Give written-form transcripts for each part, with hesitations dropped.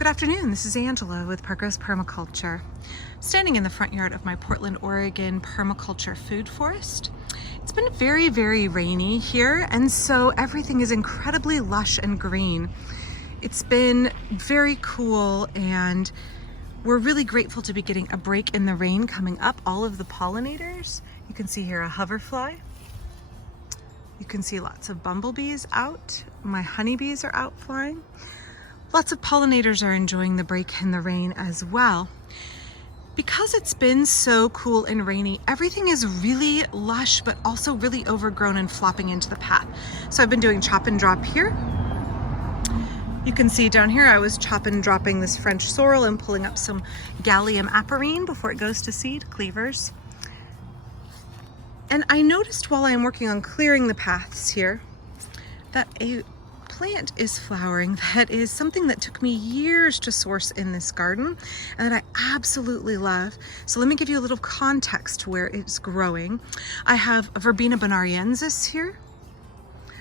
Good afternoon, this is Angela with Parkrose Permaculture. Standing in the front yard of my Portland, Oregon permaculture food forest. It's been very, very rainy here, and so everything is incredibly lush and green. It's been very cool, and we're really grateful to be getting a break in the rain coming up. All of the pollinators, you can see here a hoverfly. You can see lots of bumblebees out. My honeybees are out flying. Lots of pollinators are enjoying the break in the rain as well. Because it's been so cool and rainy, everything is really lush, but also really overgrown and flopping into the path. So I've been doing chop and drop here. You can see down here I was chop and dropping this French sorrel and pulling up some Gallium aperine before it goes to seed, cleavers. And I noticed while I'm working on clearing the paths here that a plant is flowering that is something that took me years to source in this garden and that I absolutely love. So let me give you a little context to where it's growing. I have a Verbena bonariensis here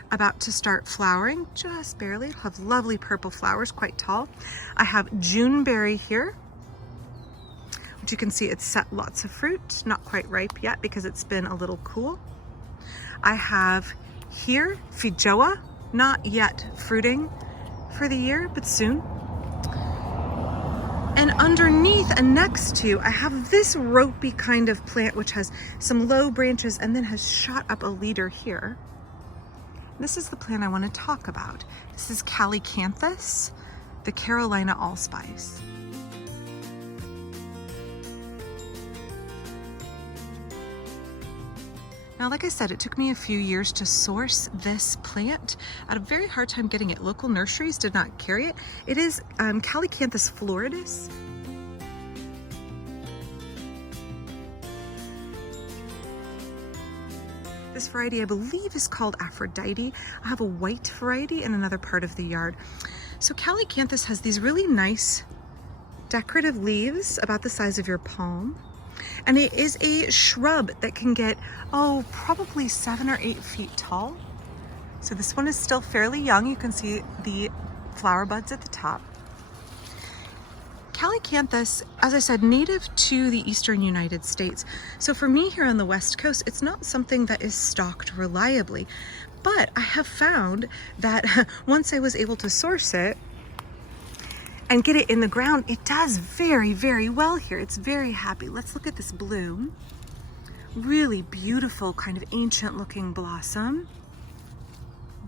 about to start flowering, just barely. It'll have lovely purple flowers, quite tall. I have Juneberry here, which you can see it's set lots of fruit, not quite ripe yet because it's been a little cool. I have here Feijoa, not yet fruiting for the year, but soon. And underneath and next to, I have this ropey kind of plant which has some low branches and then has shot up a leader here. This is the plant I want to talk about. This is Calicanthus, the Carolina allspice. Now, like I said, it took me a few years to source this plant. I had a very hard time getting it. Local nurseries did not carry it. It is Calycanthus floridus. This variety, I believe, is called Aphrodite. I have a white variety in another part of the yard. So Calicanthus has these really nice decorative leaves about the size of your palm. And it is a shrub that can get, probably 7 or 8 feet tall. So this one is still fairly young. You can see the flower buds at the top. Calicanthus, as I said, native to the eastern United States. So for me here on the West Coast, it's not something that is stocked reliably. But I have found that once I was able to source it and get it in the ground, it does very, very well here. It's very happy. Let's look at this bloom. Really beautiful, kind of ancient looking blossom.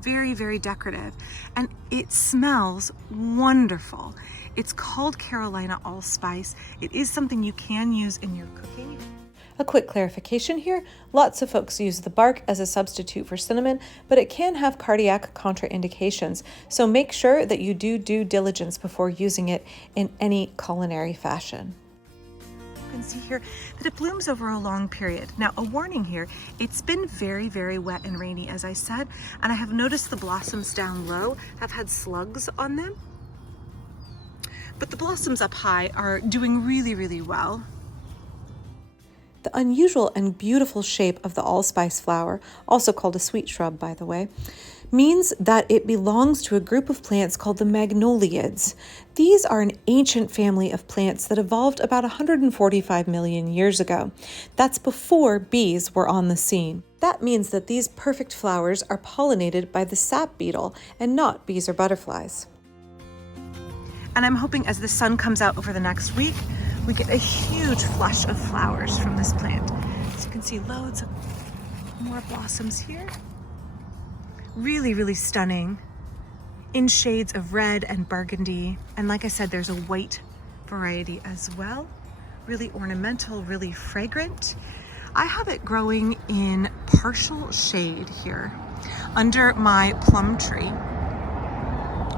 Very, very decorative. And it smells wonderful. It's called Carolina allspice. It is something you can use in your cooking. A quick clarification here, lots of folks use the bark as a substitute for cinnamon, but it can have cardiac contraindications, so make sure that you do due diligence before using it in any culinary fashion. You can see here that it blooms over a long period. Now, a warning here, it's been very, very wet and rainy, as I said, and I have noticed the blossoms down low have had slugs on them, but the blossoms up high are doing really, really well. The unusual and beautiful shape of the allspice flower, also called a sweet shrub by the way, means that it belongs to a group of plants called the magnoliids. These are an ancient family of plants that evolved about 145 million years ago. That's before bees were on the scene. That means that these perfect flowers are pollinated by the sap beetle and not bees or butterflies. And I'm hoping as the sun comes out over the next week, we get a huge flush of flowers from this plant. So you can see loads of more blossoms here. Really, really stunning in shades of red and burgundy. And like I said, there's a white variety as well. Really ornamental, really fragrant. I have it growing in partial shade here under my plum tree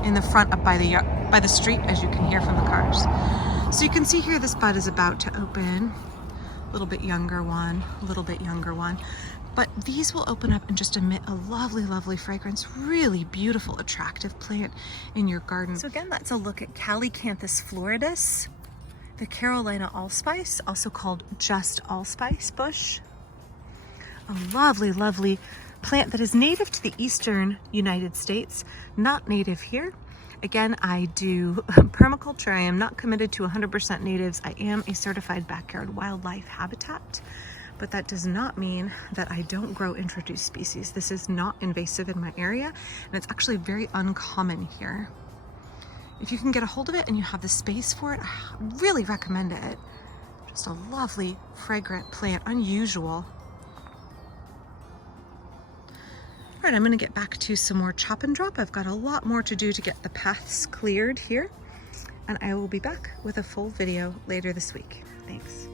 in the front up by the street, as you can hear from the cars. So you can see here this bud is about to open. A little bit younger one, a little bit younger one. But these will open up and just emit a lovely, lovely fragrance. Really beautiful, attractive plant in your garden. So again, that's a look at Calycanthus floridus, the Carolina allspice, also called just allspice bush. A lovely, lovely plant that is native to the eastern United States, not native here. Again, I do permaculture. I am not committed to 100% natives. I am a certified backyard wildlife habitat, but that does not mean that I don't grow introduced species. This is not invasive in my area, and it's actually very uncommon here. If you can get a hold of it and you have the space for it, I really recommend it. Just a lovely, fragrant plant, unusual. All right, I'm gonna get back to some more chop and drop. I've got a lot more to do to get the paths cleared here, and I will be back with a full video later this week. Thanks.